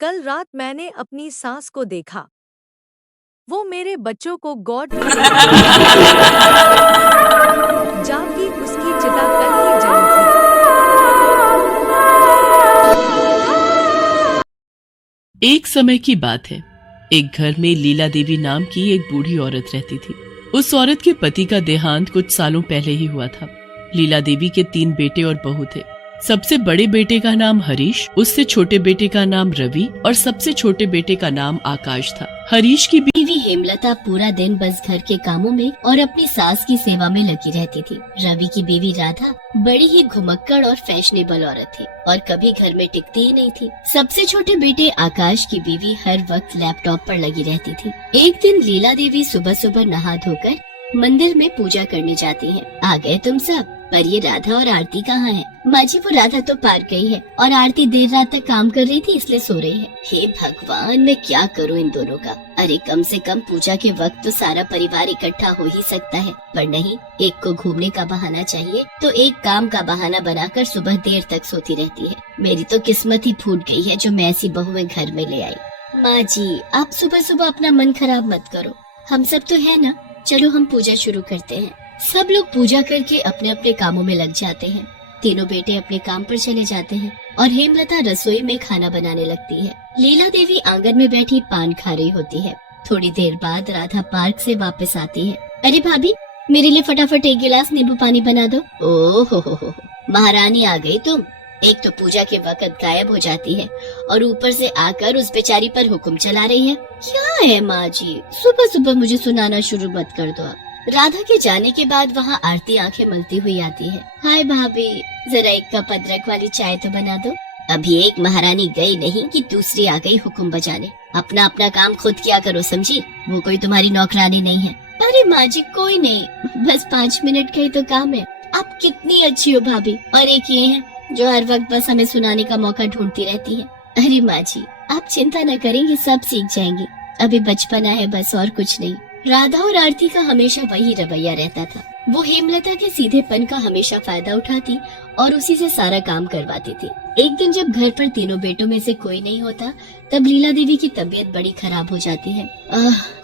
कल रात मैंने अपनी सास को देखा। वो मेरे बच्चों को गॉड जबकि उसकी चिता कल ही जली थी। एक समय की बात है। एक घर में लीला देवी नाम की एक बूढ़ी औरत रहती थी। उस औरत के पति का देहांत कुछ सालों पहले ही हुआ था। लीला देवी के 3 बेटे और बहू थे। सबसे बड़े बेटे का नाम हरीश, उससे छोटे बेटे का नाम रवि और सबसे छोटे बेटे का नाम आकाश था। हरीश की बीवी हेमलता पूरा दिन बस घर के कामों में और अपनी सास की सेवा में लगी रहती थी। रवि की बीवी राधा बड़ी ही घुमक्कड़ और फैशनेबल औरत थी और कभी घर में टिकती ही नहीं थी। सबसे छोटे बेटे आकाश की बीवी हर वक्त लैपटॉप पर लगी रहती थी। एक दिन लीला देवी सुबह सुबह नहा धोकर मंदिर में पूजा करने जाती हैं। आ गए तुम सब, पर ये राधा और आरती कहाँ है? माँ जी, वो राधा तो पार गई है और आरती देर रात तक काम कर रही थी इसलिए सो रही है। हे भगवान, मैं क्या करूँ इन दोनों का। अरे कम से कम पूजा के वक्त तो सारा परिवार इकट्ठा हो ही सकता है, पर नहीं, एक को घूमने का बहाना चाहिए तो एक काम का बहाना बनाकर सुबह देर तक सोती रहती है। मेरी तो किस्मत ही फूट गई है जो मैं ऐसी बहुएं घर में ले आई। माँ जी, आप सुबह सुबह अपना मन खराब मत करो, हम सब तो है ना। चलो हम पूजा शुरू करते हैं। सब लोग पूजा करके अपने अपने कामों में लग जाते हैं। तीनों बेटे अपने काम पर चले जाते हैं और हेमलता रसोई में खाना बनाने लगती है। लीला देवी आंगन में बैठी पान खा रही होती है। थोड़ी देर बाद राधा पार्क से वापस आती है। अरे भाभी, मेरे लिए फटाफट 1 गिलास नींबू पानी बना दो। ओ हो, महारानी आ गई तुम। एक तो पूजा के वक्त गायब हो जाती है और ऊपर से आकर उस बेचारी पर हुक्म चला रही है। क्या है माँ जी, सुबह सुबह मुझे सुनाना शुरू मत कर दो। राधा के जाने के बाद वहाँ आरती आंखें मलती हुई आती है। हाय भाभी, जरा 1 कप अदरक वाली चाय तो बना दो। अभी एक महारानी गई नहीं कि दूसरी आ गई हुक्म बजाने। अपना अपना काम खुद किया करो, समझी? वो कोई तुम्हारी नौकरानी नहीं है। अरे माँ जी, कोई नहीं, बस 5 मिनट का ही तो काम है। आप कितनी अच्छी हो भाभी। और एक ये है जो हर वक्त बस हमें सुनाने का मौका ढूंढती रहती है। अरे माँ जी, आप चिंता न करें, ये सब सीख जाएंगे। अभी बचपना है बस, और कुछ नहीं। राधा और आरती का हमेशा वही रवैया रहता था। वो हेमलता के सीधेपन का हमेशा फायदा उठाती और उसी से सारा काम करवाती थी। एक दिन जब घर पर तीनों बेटों में से कोई नहीं होता, तब लीला देवी की तबीयत बड़ी खराब हो जाती है।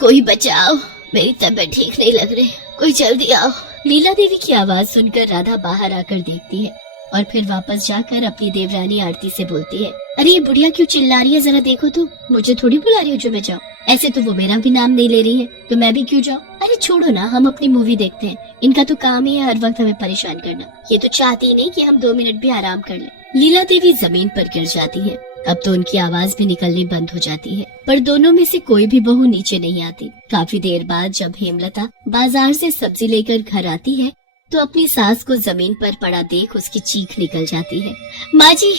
कोई बचाओ, मेरी तबीयत ठीक नहीं लग रही, कोई जल्दी आओ। लीला देवी की आवाज सुनकर राधा बाहर आकर देखती है और फिर वापस जाकर अपनी देवरानी आरती से बोलती है। अरे ये बुढ़िया क्यों चिल्ला रही है, जरा देखो तो। मुझे थोड़ी बुला रही हो जो मैं जाऊँ? ऐसे तो वो मेरा भी नाम नहीं ले रही है, तो मैं भी क्यों जाऊँ? अरे छोड़ो ना, हम अपनी मूवी देखते हैं। इनका तो काम ही है हर वक्त हमें परेशान करना। ये तो चाहती ही नहीं कि हम 2 मिनट भी आराम कर लें। लीला देवी जमीन पर गिर जाती है। अब तो उनकी आवाज भी निकलनी बंद हो जाती है, पर दोनों में से कोई भी बहू नीचे नहीं आती। काफी देर बाद जब हेमलता बाजार से सब्जी लेकर घर आती है तो अपनी सास को जमीन पर पड़ा देख उसकी चीख निकल जाती है। माँ जी,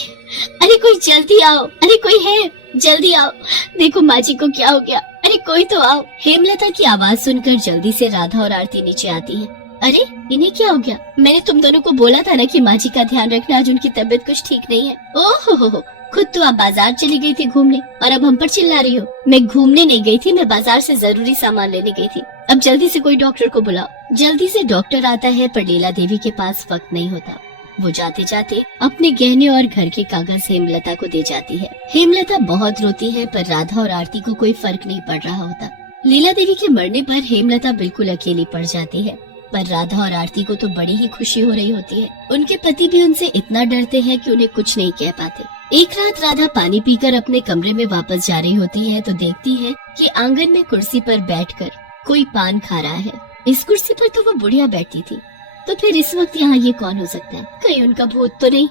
अरे कोई जल्दी आओ, अरे कोई है, जल्दी आओ, देखो माँ जी को क्या हो गया, अरे कोई तो आओ। हेमलता की आवाज सुनकर जल्दी से राधा और आरती नीचे आती है। अरे इन्हें क्या हो गया? मैंने तुम दोनों को बोला था ना कि माँ जी का ध्यान रखना, आज उनकी तबीयत कुछ ठीक नहीं है। ओह हो, खुद तो आप बाजार चली गई थी घूमने और अब हम पर चिल्ला रही हो। मैं घूमने नहीं गई थी, मैं बाजार से जरूरी सामान लेने गई थी। अब जल्दी से कोई डॉक्टर को बुलाओ। जल्दी से डॉक्टर आता है, पर लीला देवी के पास वक्त नहीं होता। वो जाते जाते अपने गहने और घर के कागज हेमलता को दे जाती है। हेमलता बहुत रोती है, पर राधा और आरती को कोई फर्क नहीं पड़ रहा होता। लीला देवी के मरने पर हेमलता बिल्कुल अकेली पड़ जाती है, पर राधा और आरती को तो बड़ी ही खुशी हो रही होती है। उनके पति भी उनसे इतना डरते हैं कि उन्हें कुछ नहीं कह पाते। एक रात राधा पानी पीकर अपने कमरे में वापस जा रही होती है तो देखती है कि आंगन में कुर्सी पर बैठकर कोई पान खा रहा है। इस कुर्सी पर तो वो बुढ़िया बैठती थी, तो फिर इस वक्त यहाँ ये कौन हो सकता है? कहीं उनका भूत तो नहीं?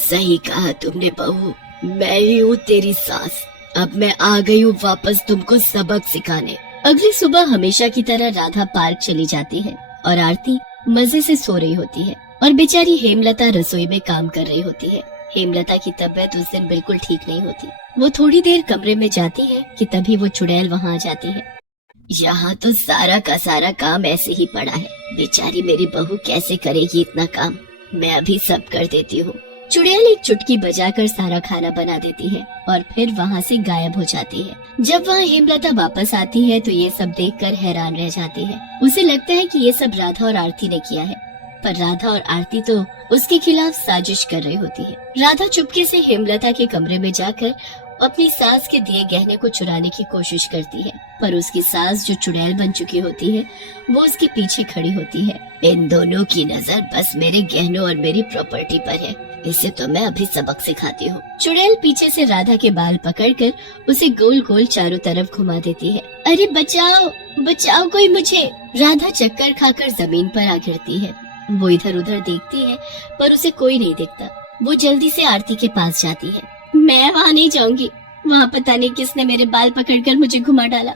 सही कहा तुमने बहू, मैं ही हूँ तेरी सास। अब मैं आ गई हूँ वापस तुमको सबक सिखाने। अगली सुबह हमेशा की तरह राधा पार्क चली जाती है और आरती मजे से सो रही होती है और बेचारी हेमलता रसोई में काम कर रही होती है। हेमलता की तबीयत उस दिन बिल्कुल ठीक नहीं होती। वो थोड़ी देर कमरे में जाती है कि तभी वो चुड़ैल वहाँ आ जाती है। यहाँ तो सारा का सारा काम ऐसे ही पड़ा है, बेचारी मेरी बहू कैसे करेगी इतना काम, मैं अभी सब कर देती हूँ। चुड़ैल एक चुटकी बजाकर सारा खाना बना देती है और फिर वहाँ से गायब हो जाती है। जब वहाँ हेमलता वापस आती है तो ये सब देखकर हैरान रह जाती है। उसे लगता है कि ये सब राधा और आरती ने किया है, पर राधा और आरती तो उसके खिलाफ साजिश कर रही होती है। राधा चुपके से हेमलता के कमरे में जाकर अपनी सास के दिए गहने को चुराने की कोशिश करती है, पर उसकी सास जो चुड़ैल बन चुकी होती है वो उसके पीछे खड़ी होती है। इन दोनों की नजर बस मेरे गहनों और मेरी प्रॉपर्टी पर है, इसे तो मैं अभी सबक सिखाती हूँ। चुड़ैल पीछे से राधा के बाल पकड़कर उसे गोल गोल चारों तरफ घुमा देती है। अरे बचाओ बचाओ कोई मुझे। राधा चक्कर खाकर जमीन पर आ गिरती है। वो इधर उधर देखती है पर उसे कोई नहीं दिखता। वो जल्दी से आरती के पास जाती है। मैं वहाँ नहीं जाऊंगी, वहाँ पता नहीं किसने मेरे बाल पकड़कर मुझे घुमा डाला।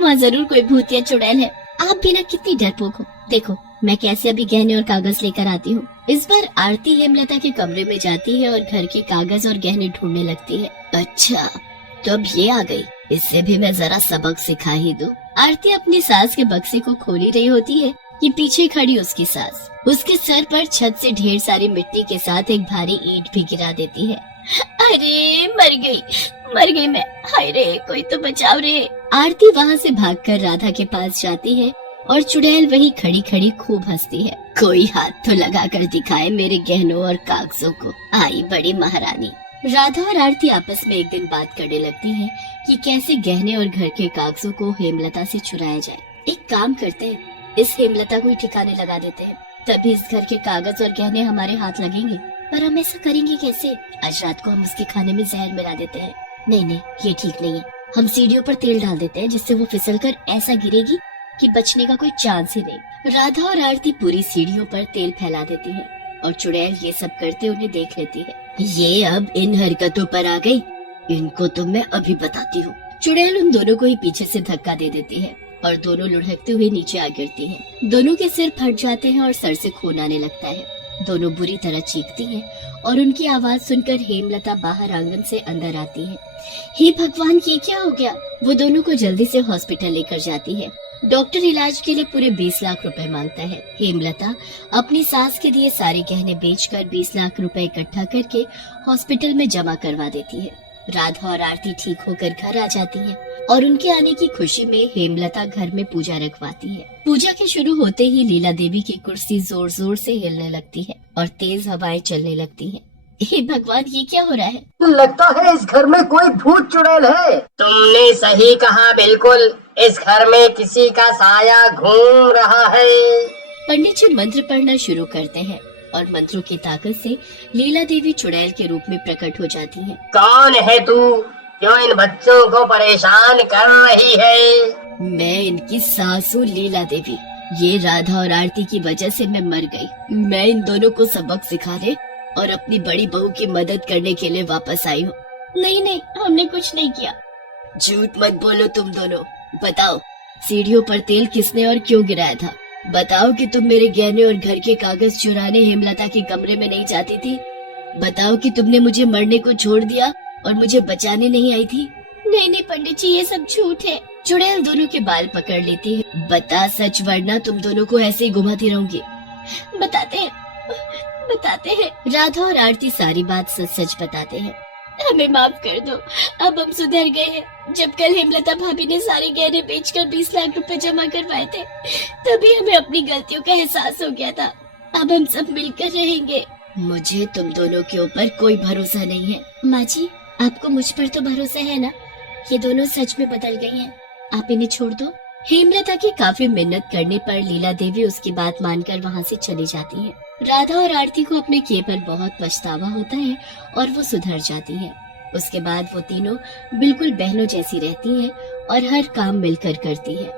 वहाँ जरूर कोई भूत या चुड़ैल है। आप भी ना कितनी डरपोक हो, देखो मैं कैसे अभी गहने और कागज लेकर आती हूँ। इस बार आरती हेमलता के कमरे में जाती है और घर के कागज और गहने ढूंढने लगती है। अच्छा तो अब ये आ गई, इससे भी मैं जरा सबक सिखा ही दूं। आरती अपनी सास के बक्से को खोल ही रही होती है कि पीछे खड़ी उसकी सास उसके सर पर छत से ढेर सारी मिट्टी के साथ एक भारी ईंट भी गिरा देती है। अरे मर गई मैं, हाय रे कोई तो बचाओ रे। आरती वहाँ से भागकर राधा के पास जाती है और चुड़ैल वही खड़ी खड़ी खूब हंसती है। कोई हाथ तो लगा कर दिखाए मेरे गहनों और कागजों को। आई बड़ी महारानी। राधा और आरती आपस में एक दिन बात करने लगती है कि कैसे गहने और घर के कागजों को हेमलता से चुराया जाए। एक काम करते हैं, इस हेमलता को ही ठिकाने लगा देते हैं, तभी इस घर के कागज और गहने हमारे हाथ लगेंगे। पर हम ऐसा करेंगे कैसे? आज रात को हम उसके खाने में जहर मिला देते हैं। नहीं, ये ठीक नहीं है। हम सीढ़ियों पर तेल डाल देते हैं जिससे वो फिसलकर ऐसा गिरेगी कि बचने का कोई चांस ही नहीं। राधा और आरती पूरी सीढ़ियों पर तेल फैला देती है और चुड़ैल ये सब करते उन्हें देख लेती है। ये अब इन हरकतों पर आ गई, इनको तो मैं अभी बताती हूँ। चुड़ैल उन दोनों को ही पीछे से धक्का दे देती है और दोनों लुढ़कते हुए नीचे आ गिरती हैं। दोनों के सिर फट जाते हैं और सर से खून आने लगता है। दोनों बुरी तरह चीखती हैं और उनकी आवाज सुनकर हेमलता बाहर आंगन से अंदर आती है। हे भगवान, ये क्या हो गया? वो दोनों को जल्दी से हॉस्पिटल लेकर जाती है। डॉक्टर इलाज के लिए पूरे 20 लाख रुपए मांगता है। हेमलता अपनी सास के दिए सारे गहने बेचकर 20 लाख रुपए इकट्ठा करके हॉस्पिटल में जमा करवा देती है। राधा और आरती ठीक होकर घर आ जाती हैं और उनके आने की खुशी में हेमलता घर में पूजा रखवाती है। पूजा के शुरू होते ही लीला देवी की कुर्सी जोर जोर से हिलने लगती है और तेज हवाएं चलने लगती हैं। हे भगवान, ये क्या हो रहा है? लगता है इस घर में कोई भूत चुड़ैल है। तुमने सही कहा, बिल्कुल इस घर में किसी का साया घूम रहा है। पंडित जी मंत्र पढ़ना शुरू करते हैं और मंत्रों की ताकत से लीला देवी चुड़ैल के रूप में प्रकट हो जाती हैं। कौन है तू, क्यों इन बच्चों को परेशान कर रही है? मैं इनकी सास हूँ लीला देवी। ये राधा और आरती की वजह से मैं मर गई। मैं इन दोनों को सबक सिखाने और अपनी बड़ी बहू की मदद करने के लिए वापस आई हूँ। नहीं, हमने कुछ नहीं किया। झूठ मत बोलो तुम दोनों। बताओ, सीढ़ियों पर तेल किसने और क्यों गिराया था? बताओ कि तुम मेरे गहने और घर के कागज चुराने हेमलता के कमरे में नहीं जाती थी। बताओ कि तुमने मुझे मरने को छोड़ दिया और मुझे बचाने नहीं आई थी। नहीं पंडित जी, ये सब झूठ है। चुड़ैल दोनों के बाल पकड़ लेती है। बता सच, वरना तुम दोनों को ऐसे ही घुमाती रहूंगी। बताते हैं। राधा और आरती सारी बात सच बताते हैं। हमें माफ कर दो, अब हम सुधर गए हैं। जब कल हेमलता भाभी ने सारे गहने बेचकर 20 लाख रुपए जमा करवाए थे, तभी हमें अपनी गलतियों का एहसास हो गया था। अब हम सब मिलकर रहेंगे। मुझे तुम दोनों के ऊपर कोई भरोसा नहीं है। माँ जी, आपको मुझ पर तो भरोसा है ना? ये दोनों सच में बदल गई हैं। आप इन्हें छोड़ दो। हेमलता की काफी मिन्नत करने पर लीला देवी उसकी बात मानकर वहाँ से चली जाती है। राधा और आरती को अपने किए पर बहुत पछतावा होता है और वो सुधर जाती है। उसके बाद वो तीनों बिल्कुल बहनों जैसी रहती हैं और हर काम मिलकर करती है।